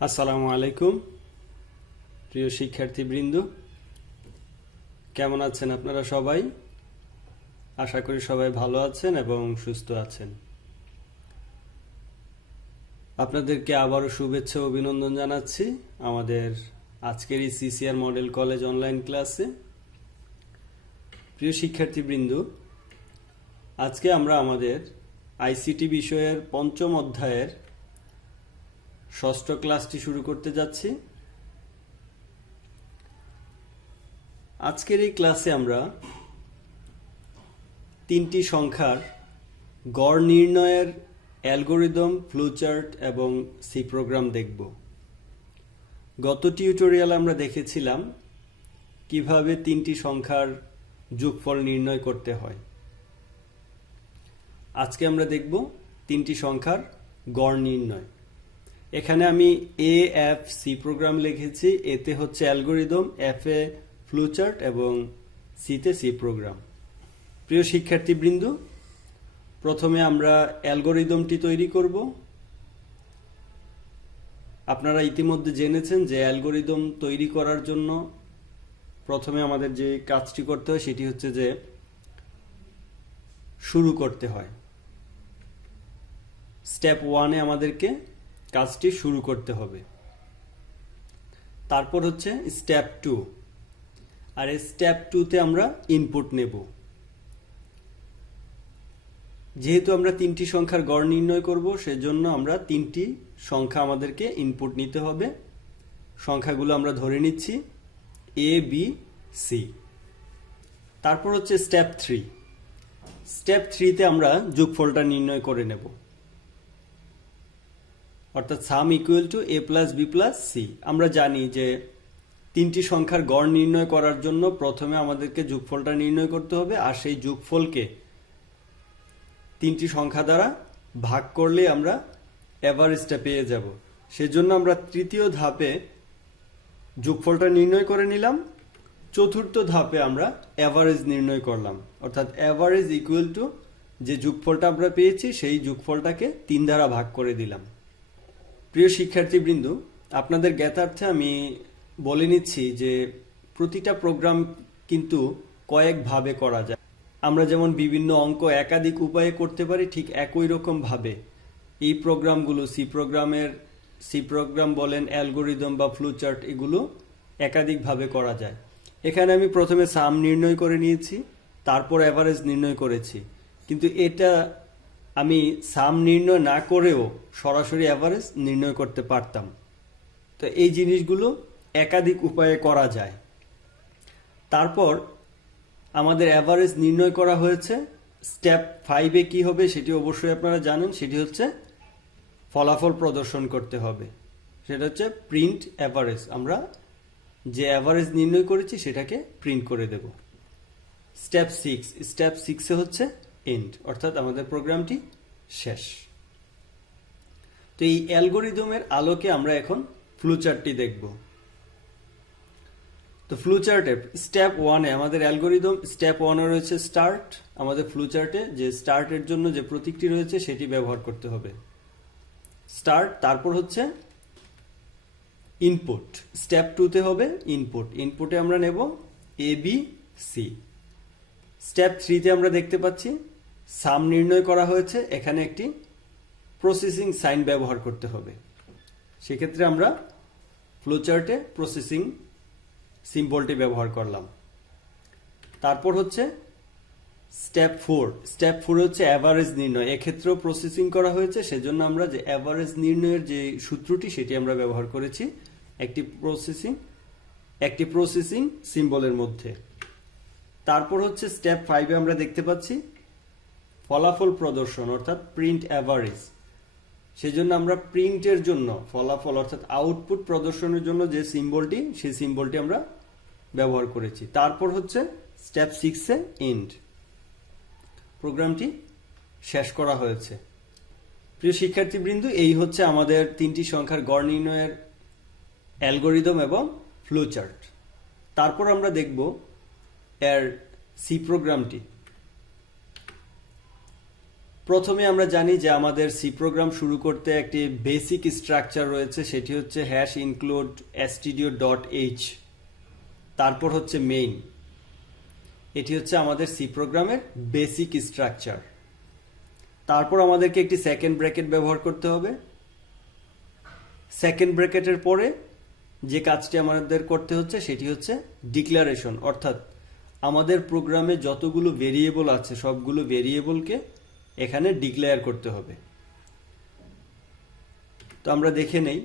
আসসালামু আলাইকুম প্রিয় শিক্ষার্থীবৃন্দ, কেমন আছেন আপনারা সবাই? আশা করি সবাই ভালো আছেন এবং সুস্থ আছেন। আপনাদেরকে আবারও শুভেচ্ছা ও অভিনন্দন জানাচ্ছি আমাদের আজকের এই সিসিআর মডেল কলেজ অনলাইন ক্লাসে। প্রিয় শিক্ষার্থীবৃন্দ, আজকে আমরা আমাদের আইসিটি বিষয়ের পঞ্চম অধ্যায়ের ষষ্ঠ ক্লাসটি শুরু করতে যাচ্ছি। আজকের এই ক্লাসে আমরা তিনটি সংখ্যার গড় নির্ণয়ের অ্যালগোরিদম, ফ্লোচার্ট এবং সি প্রোগ্রাম দেখব। গত টিউটোরিয়ালে আমরা দেখেছিলাম কিভাবে তিনটি সংখ্যার যোগফল নির্ণয় করতে হয়। আজকে আমরা দেখব তিনটি সংখ্যার গড় নির্ণয়। এখানে আমি এ এফ সি প্রোগ্রাম লিখেছি। এতে হচ্ছে অ্যালগোরিদম, এফ এ ফ্লোচার্ট এবং সিতে সি প্রোগ্রাম। প্রিয় শিক্ষার্থীবৃন্দ, প্রথমে আমরা অ্যালগোরিদমটি তৈরি করব। আপনারা ইতিমধ্যে জেনেছেন যে অ্যালগোরিদম তৈরি করার জন্য প্রথমে আমাদের যে কাজটি করতে হয় সেটি হচ্ছে যে শুরু করতে হয়। স্টেপ 1-এ আমাদেরকে কাজটি শুরু করতে হবে। তারপর হচ্ছে স্টেপ 2, আর এই স্টেপ 2-তে আমরা ইনপুট নেব। যেহেতু আমরা তিনটি সংখ্যার গড় নির্ণয় করব, সেজন্য আমরা তিনটি সংখ্যা আমাদেরকে ইনপুট নিতে হবে। সংখ্যাগুলো আমরা ধরে নিচ্ছি এ, বি, সি। তারপর হচ্ছে স্টেপ 3। স্টেপ 3-তে আমরা যোগফলটা নির্ণয় করে নেব, অর্থাৎ sum equal to A plus B plus C. আমরা জানি যে তিনটি সংখ্যার গড় নির্ণয় করার জন্য প্রথমে আমাদেরকে যোগফলটা নির্ণয় করতে হবে, আর সেই যোগফলকে তিনটি সংখ্যা দ্বারা ভাগ করলে আমরা এভারেজটা পেয়ে যাব। সেজন্য আমরা তৃতীয় ধাপে যোগফলটা নির্ণয় করে নিলাম। চতুর্থ ধাপে আমরা এভারেজ নির্ণয় করলাম, অর্থাৎ এভারেজ ইকুয়াল টু যে যোগফলটা আমরা পেয়েছি সেই যোগফলটাকে 3 দ্বারা ভাগ করে দিলাম। প্রিয় শিক্ষার্থীবৃন্দ, আপনাদের জ্ঞাতার্থে আমি বলে নিচ্ছি যে প্রতিটা প্রোগ্রাম কিন্তু কয়েকভাবে করা যায়। আমরা যেমন বিভিন্ন অঙ্ক একাধিক উপায়ে করতে পারি, ঠিক একই রকম ভাবে এই প্রোগ্রামগুলো সি প্রোগ্রাম বলেন, অ্যালগোরিদম বা ফ্লোচার্ট, এগুলো একাধিকভাবে করা যায়। এখানে আমি প্রথমে সাম নির্ণয় করে নিয়েছি, তারপর এভারেজ নির্ণয় করেছি, কিন্তু এটা আমি সাম নির্ণয় না করেও সরাসরি এভারেজ নির্ণয় করতে পারতাম। তো এই জিনিসগুলো একাধিক উপায়ে করা যায়। তারপর আমাদের এভারেজ নির্ণয় করা হয়েছে। স্টেপ 5-এ কি হবে সেটি অবশ্যই আপনারা জানেন, সেটি হচ্ছে ফলাফল প্রদর্শন করতে হবে। সেটা হচ্ছে প্রিন্ট এভারেজ। আমরা যে এভারেজ নির্ণয় করেছি সেটাকে প্রিন্ট করে দেব। স্টেপ 6-এ হচ্ছে এন্ড, অর্থাৎ আমাদের প্রোগ্রামটি শেষ। তো এই অ্যালগোরিদমের আলোকে আমরা এখন ফ্লোচার্টটি দেখব। তো ফ্লোচার্টে স্টেপ 1-এ আমাদের অ্যালগোরিদম, স্টেপ 1-এ রয়েছে স্টার্ট। আমাদের ফ্লোচার্টে যে স্টার্টের জন্য যে প্রতীকটি রয়েছে সেটি ব্যবহার করতে হবে, স্টার্ট। তারপর হচ্ছে ইনপুট। স্টেপ 2-তে হবে ইনপুট। ইনপুটে আমরা নেব এ, বি, সি। স্টেপ 3-তে আমরা দেখতে পাচ্ছি সাম নির্ণয় করা হয়েছে। এখানে একটি প্রসেসিং সাইন ব্যবহার করতে হবে। সেক্ষেত্রে আমরা ফ্লোচার্টে প্রসেসিং সিম্বলটি ব্যবহার করলাম। তারপর হচ্ছে স্টেপ 4। স্টেপ 4 হচ্ছে অ্যাভারেজ নির্ণয়। এক্ষেত্রেও প্রসেসিং করা হয়েছে, সেজন্য আমরা যে অ্যাভারেজ নির্ণয়ের যে সূত্রটি সেটি আমরা ব্যবহার করেছি একটি প্রসেসিং সিম্বলের মধ্যে। তারপর হচ্ছে স্টেপ 5-এ আমরা দেখতে পাচ্ছি ফলাফল প্রদর্শন, অর্থাৎ প্রিন্ট অ্যাভারেজ। সেজন্য আমরা প্রিন্টের জন্য ফলাফল অর্থাৎ আউটপুট প্রদর্শনের জন্য যে সিম্বলটি, সেই সিম্বলটি আমরা ব্যবহার করেছি। তারপর হচ্ছে স্টেপ 6-এ এন্ড। প্রোগ্রামটি শেষ করা হয়েছে। প্রিয় শিক্ষার্থীবৃন্দ, এই হচ্ছে আমাদের তিনটি সংখ্যার গড় নির্ণয়ের অ্যালগোরিদম এবং ফ্লোচার্ট। তারপর আমরা দেখব এর সি প্রোগ্রামটি। প্রথমে আমরা জানি যে আমাদের সি প্রোগ্রাম শুরু করতে একটি বেসিক স্ট্রাকচার রয়েছে, সেটি হচ্ছে হ্যাশ ইনক্লুড stdio.h, তারপর হচ্ছে মেইন। এটি হচ্ছে আমাদের সি প্রোগ্রামের বেসিক স্ট্রাকচার। তারপর আমাদেরকে একটি সেকেন্ড ব্র্যাকেট ব্যবহার করতে হবে। সেকেন্ড ব্র্যাকেটের পরে যে কাজটি আমাদের করতে হচ্ছে সেটি হচ্ছে ডিক্লারেশন, অর্থাৎ আমাদের প্রোগ্রামে যতগুলো ভেরিয়েবল আছে সবগুলো ভেরিয়েবলকে এখানে ডিক্লেয়ার করতে হবে। তো আমরা দেখে নেই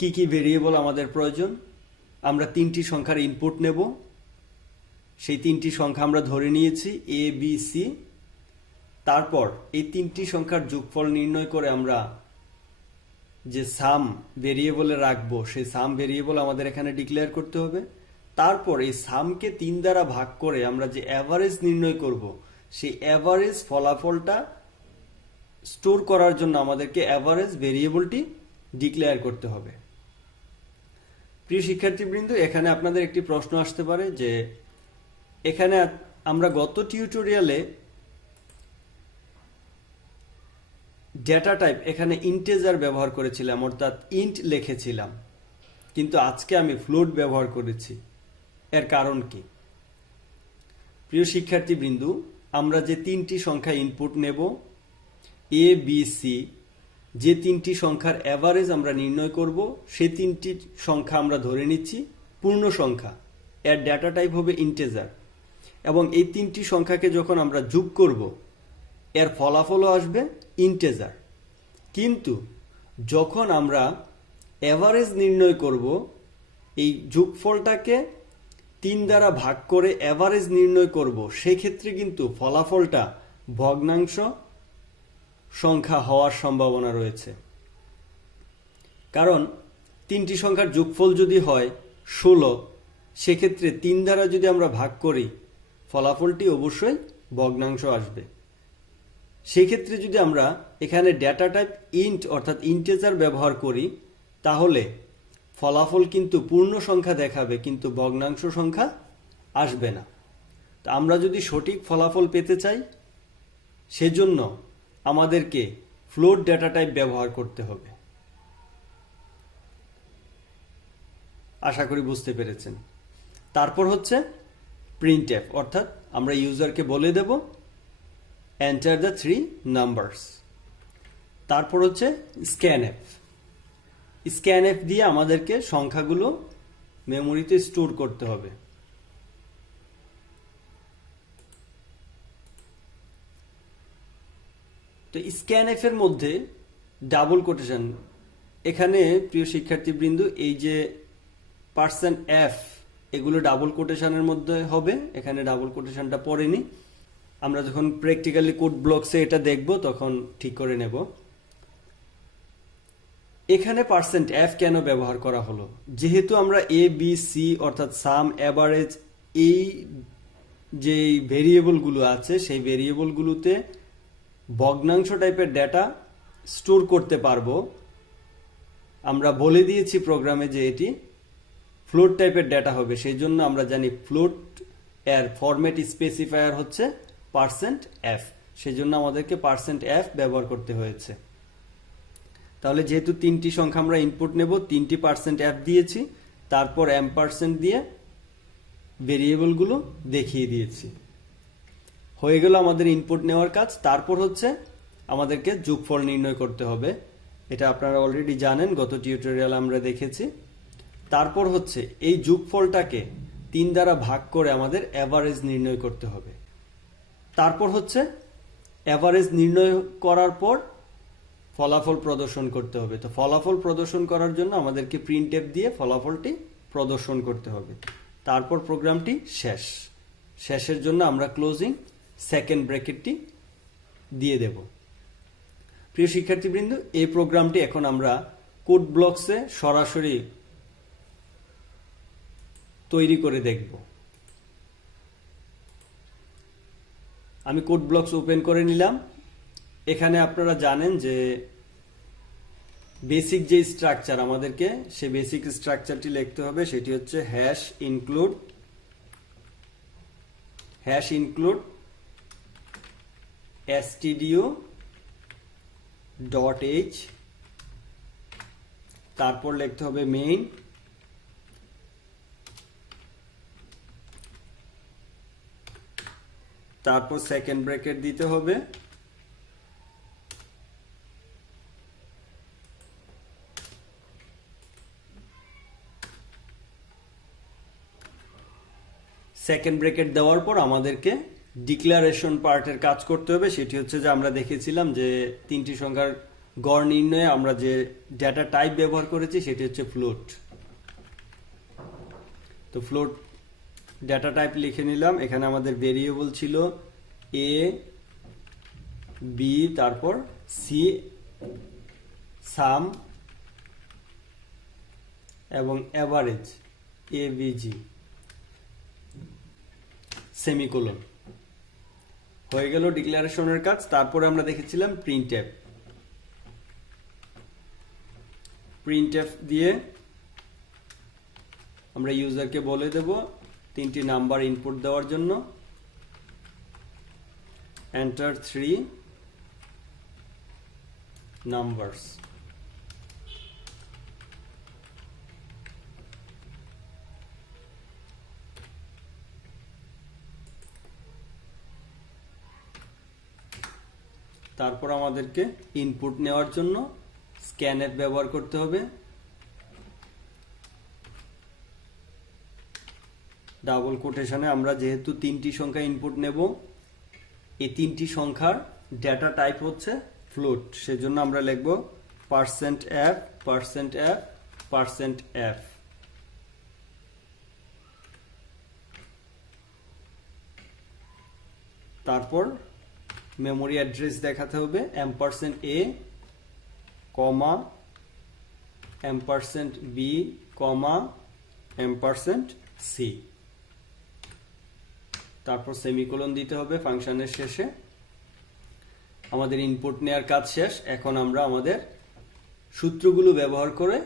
কি কি ভেরিয়েবল আমাদের প্রয়োজন। আমরা 3টি সংখ্যার ইনপুট নেব, সেই 3টি সংখ্যা আমরা ধরে নিয়েছি এ বি সি। তারপর এই 3টি সংখ্যার যোগফল নির্ণয় করে আমরা যে সাম ভেরিয়েবলে রাখবো সেই সাম ভেরিয়েবল আমাদের এখানে ডিক্লেয়ার করতে হবে। তারপর এই সামকে 3 দ্বারা ভাগ করে আমরা যে অ্যাভারেজ নির্ণয় করব সেই অ্যাভারেজ ফলাফলটা স্টোর করার জন্য আমাদেরকে অ্যাভারেজ ভেরিয়েবলটি ডিক্লেয়ার করতে হবে। প্রিয় শিক্ষার্থীবৃন্দ, এখানে আপনাদের একটি প্রশ্ন আসতে পারে যে এখানে আমরা গত টিউটোরিয়ালে ডেটা টাইপ এখানে ইন্টেজার ব্যবহার করেছিলাম, অর্থাৎ ইন্ট লিখেছিলাম, কিন্তু আজকে আমি ফ্লোট ব্যবহার করেছি। এর কারণ কি? প্রিয় শিক্ষার্থীবৃন্দ, আমরা যে 3টি সংখ্যা ইনপুট নেব এ বি সি, যে 3টি সংখ্যার অ্যাভারেজ আমরা নির্ণয় করব সেই 3টি সংখ্যা আমরা ধরে নিচ্ছি পূর্ণ সংখ্যা, এর ডেটা টাইপ হবে ইন্টেজার, এবং এই 3টি সংখ্যাকে যখন আমরা যোগ করব এর ফলাফলও আসবে ইন্টেজার। কিন্তু যখন আমরা অ্যাভারেজ নির্ণয় করব এই যোগফলটাকে 3 দ্বারা ভাগ করে অ্যাভারেজ নির্ণয় করব, সেক্ষেত্রে কিন্তু ফলাফলটা ভগ্নাংশ সংখ্যা হওয়ার সম্ভাবনা রয়েছে। কারণ 3টি সংখ্যার যোগফল যদি হয় 16, সেক্ষেত্রে 3 দ্বারা যদি আমরা ভাগ করি ফলাফলটি অবশ্যই ভগ্নাংশ আসবে। সেক্ষেত্রে যদি আমরা এখানে ডেটা টাইপ ইন্ট অর্থাৎ ইন্টেজার ব্যবহার করি তাহলে ফলাফল কিন্তু পূর্ণ সংখ্যা দেখাবে, কিন্তু ভগ্নাংশ সংখ্যা আসবে না। তো আমরা যদি সঠিক ফলাফল পেতে চাই সেজন্য আমাদেরকে ফ্লোট ডেটা টাইপ ব্যবহার করতে হবে। আশা করি বুঝতে পেরেছেন। তারপর হচ্ছে প্রিন্টএফ, অর্থাৎ আমরা ইউজারকে বলে দেব এন্টার দ্য 3 নাম্বারস। তারপর হচ্ছে স্ক্যানএফ। স্ক্যানএফ দিয়ে আমাদেরকে সংখ্যাগুলো মেমোরিতে স্টোর করতে হবে। তো স্ক্যানএফ এর মধ্যে ডাবল কোটেশন, এখানে প্রিয় শিক্ষার্থীবৃন্দ এই যে %f এগুলো ডাবল কোটেশনের মধ্যে হবে, এখানে ডাবল কোটেশনটা পড়েনি। আমরা যখন প্র্যাকটিক্যালি কোড ব্লকসে এটা দেখব তখন ঠিক করে নেব। এখানে %f কেন ব্যবহার করা হলো? যেহেতু আমরা এ বি সি অর্থাৎ সাম, অ্যাভারেজ, এই যে ভেরিয়েবলগুলো আছে সেই ভেরিয়েবলগুলোতে ভগ্নাংশ টাইপের ডেটা স্টোর করতে পারবো। আমরা বলে দিয়েছি প্রোগ্রামে যে এটি ফ্লোট টাইপের ডেটা হবে, সেই জন্য আমরা জানি ফ্লোট এর ফরম্যাট স্পেসিফায়ার হচ্ছে %f, সেই জন্য আমাদেরকে %f ব্যবহার করতে হয়েছে। তাহলে যেহেতু 3টি সংখ্যা আমরা ইনপুট নেব, 3টি %f দিয়েছি, তারপর % দিয়ে ভেরিয়েবলগুলো দেখিয়ে দিয়েছি। হয়ে গেল আমাদের ইনপুট নেওয়ার কাজ। তারপর হচ্ছে আমাদেরকে যোগফল নির্ণয় করতে হবে, এটা আপনারা অলরেডি জানেন, গত টিউটোরিয়াল আমরা দেখেছি। তারপর হচ্ছে এই যোগফলটাকে 3 দ্বারা ভাগ করে আমাদের অ্যাভারেজ নির্ণয় করতে হবে। তারপর হচ্ছে অ্যাভারেজ নির্ণয় করার পর ফলাফল প্রদর্শন করতে হবে। তো ফলাফল প্রদর্শন করার জন্য আমাদেরকে প্রিন্টএফ দিয়ে ফলাফলটি প্রদর্শন করতে হবে। তারপর প্রোগ্রামটি শেষের জন্য আমরা ক্লোজিং সেকেন্ড ব্র্যাকেটটি দিয়ে দেব। প্রিয় শিক্ষার্থীবৃন্দ, এই প্রোগ্রামটি এখন আমরা কোড ব্লকসে সরাসরি তৈরি করে দেখব। আমি কোড ব্লকস ওপেন করে নিলাম। এখানে আপনারা জানেন যে বেসিক যে স্ট্রাকচার আমাদেরকে, সে বেসিক স্ট্রাকচারটি লিখতে হবে, সেটি হচ্ছে হ্যাশ ইনক্লুড stdio.h, তারপর লিখতে হবে মেইন, তারপর সেকেন্ড ব্র্যাকেট দিতে হবে, সেকেন্ড ব্র্যাকেট দেওয়ার পর আমাদেরকে ডিক্লারেশন পার্টের কাজ করতে হবে। সেটি হচ্ছে যে আমরা দেখেছিলাম যে তিনটি সংখ্যার গড় নির্ণয়ে আমরা যে ডেটা টাইপ ব্যবহার করেছি সেটি হচ্ছে ফ্লোট। তো ফ্লোট ডেটা টাইপ লিখে নিলাম। এখানে আমাদের ভেরিয়েবল ছিল এ, বি, তারপর সি, সাম এবং এভারেজ এভিজি, সেমিকোলন। হয়ে গেল ডিক্লারেশনের কাজ। তারপরে আমরা দেখেছিলাম প্রিন্টএফ। প্রিন্টএফ দিয়ে আমরা ইউজারকে বলে দেব তিনটি নাম্বার ইনপুট দেওয়ার জন্য, এন্টার 3 নাম্বারস। তারপর আমাদেরকে ইনপুট নেওয়ার জন্য স্ক্যানএফ ব্যবহার করতে হবে। ডাবল কোটেশনে আমরা যেহেতু তিনটি সংখ্যা ইনপুট নেব, এই তিনটি সংখ্যার ডেটা টাইপ হচ্ছে ফ্লোট, সেজন্য আমরা লিখব %f %f %f। তারপর মেমোরি অ্যাড্রেস দেখাতে হবে $a, $b, $c। তারপর সেমিকোলন দিতে হবে ফাংশনের শেষে। আমাদের ইনপুট নেওয়ার কাজ শেষ। এখন আমরা আমাদের সূত্রগুলো ব্যবহার করে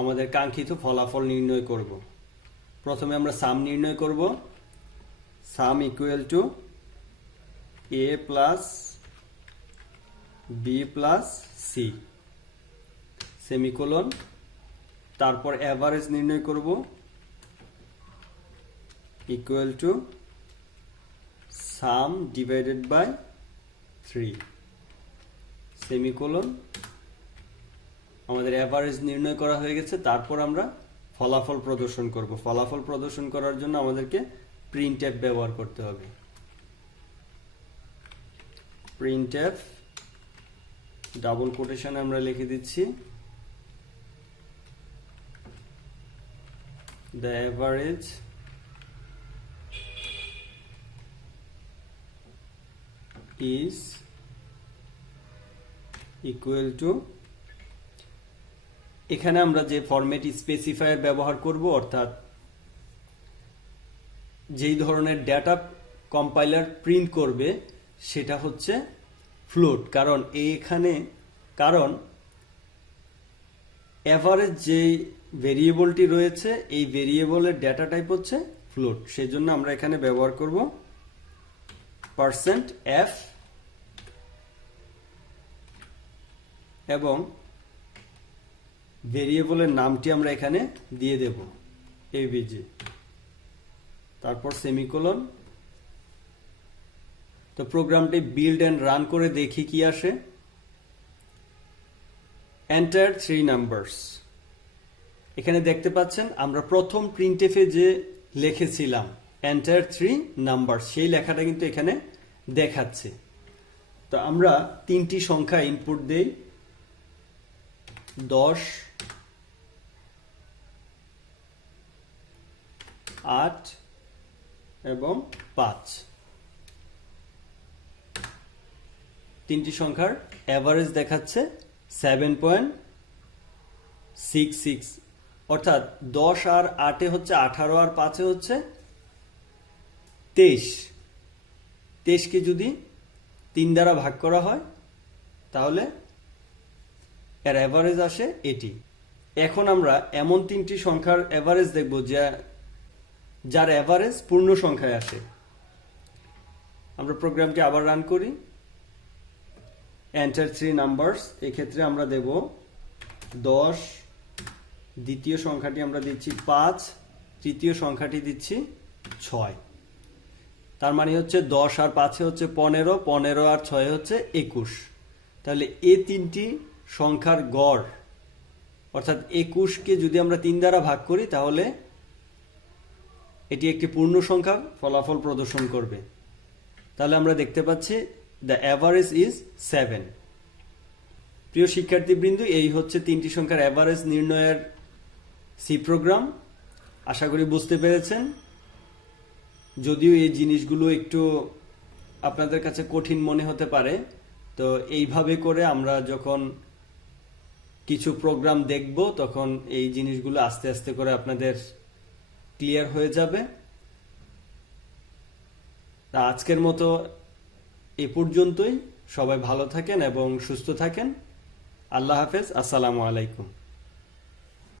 আমাদের কাঙ্ক্ষিত ফলাফল নির্ণয় করব। প্রথমে আমরা সাম নির্ণয় করব। Sum equal to a plus b plus c, semicolon. তারপর এভারেজ নির্ণয় করব, equal to sum divided by 3, semicolon. আমাদের এভারেজ নির্ণয় করা হয়ে গেছে। তারপর আমরা ফলাফল প্রদর্শন করব। ফলাফল প্রদর্শন করার জন্য আমাদেরকে প্রিন্টএফ ব্যবহার করতে হবে। প্রিন্টএফ ডাবল কোটেশনে আমরা লিখে দিচ্ছি the average is equal to, এখানে আমরা যে ফরম্যাট স্পেসিফায়ার ব্যবহার করব, অর্থাৎ যেই ধরনের ডেটা কম্পাইলার প্রিন্ট করবে সেটা হচ্ছে ফ্লোট। কারণ এভারেজ যে ভেরিয়েবলটি রয়েছে এই ভেরিয়েবলের ডেটা টাইপ হচ্ছে ফ্লোট, সেজন্য আমরা এখানে ব্যবহার করব %f এবং ভেরিয়েবলের নামটি আমরা এখানে দিয়ে দেব avg, তারপর সেমিকোলন। তো প্রোগ্রামটি বিল্ড এন্ড রান করে দেখি কি আসে। Enter 3 numbers. এখানে দেখতে পাচ্ছেন আমরা প্রথম প্রিন্টএফে যে লিখেছিলাম এন্টার 3 নাম্বার, সেই লেখাটা কিন্তু এখানে দেখাচ্ছে। তো আমরা তিনটি সংখ্যা ইনপুট দেই, 10, 8 এবং 5। তিনটি সংখ্যার এভারেজ দেখাচ্ছে 7.66, অর্থাৎ 10 আর 8 হচ্ছে 18 আর 5 হচ্ছে 23। 23কে যদি 3 দ্বারা ভাগ করা হয় তাহলে এর এভারেজ আসে এটি। এখন আমরা এমন তিনটি সংখ্যার এভারেজ দেখব যার এভারেজ পূর্ণ সংখ্যায় আসে। আমরা প্রোগ্রামটি আবার রান করি। এন্টার 3 নাম্বারস, এক্ষেত্রে আমরা দেব 10, দ্বিতীয় সংখ্যাটি আমরা দিচ্ছি 5, তৃতীয় সংখ্যাটি দিচ্ছি 6। তার মানে হচ্ছে 10 আর 5 হচ্ছে 15, 15 আর 6 হচ্ছে 21। তাহলে এই তিনটি সংখ্যার গড় অর্থাৎ 21কে যদি আমরা 3 দ্বারা ভাগ করি তাহলে এটি একটি পূর্ণ সংখ্যা ফলাফল প্রদর্শন করবে। তাহলে আমরা দেখতে পাচ্ছি দ্য অ্যাভারেজ ইজ 7। প্রিয় শিক্ষার্থীবৃন্দ, এই হচ্ছে তিনটি সংখ্যার অ্যাভারেজ নির্ণয়ের সি প্রোগ্রাম। আশা করি বুঝতে পেরেছেন। যদিও এই জিনিসগুলো একটু আপনাদের কাছে কঠিন মনে হতে পারে, তো এইভাবে করে আমরা যখন কিছু প্রোগ্রাম দেখব তখন এই জিনিসগুলো আস্তে আস্তে করে আপনাদের ক্লিয়ার হয়ে যাবে। তা আজকের মতো এ পর্যন্তই। সবাই ভালো থাকেন এবং সুস্থ থাকেন। আল্লাহ হাফেজ। আসসালামু আলাইকুম।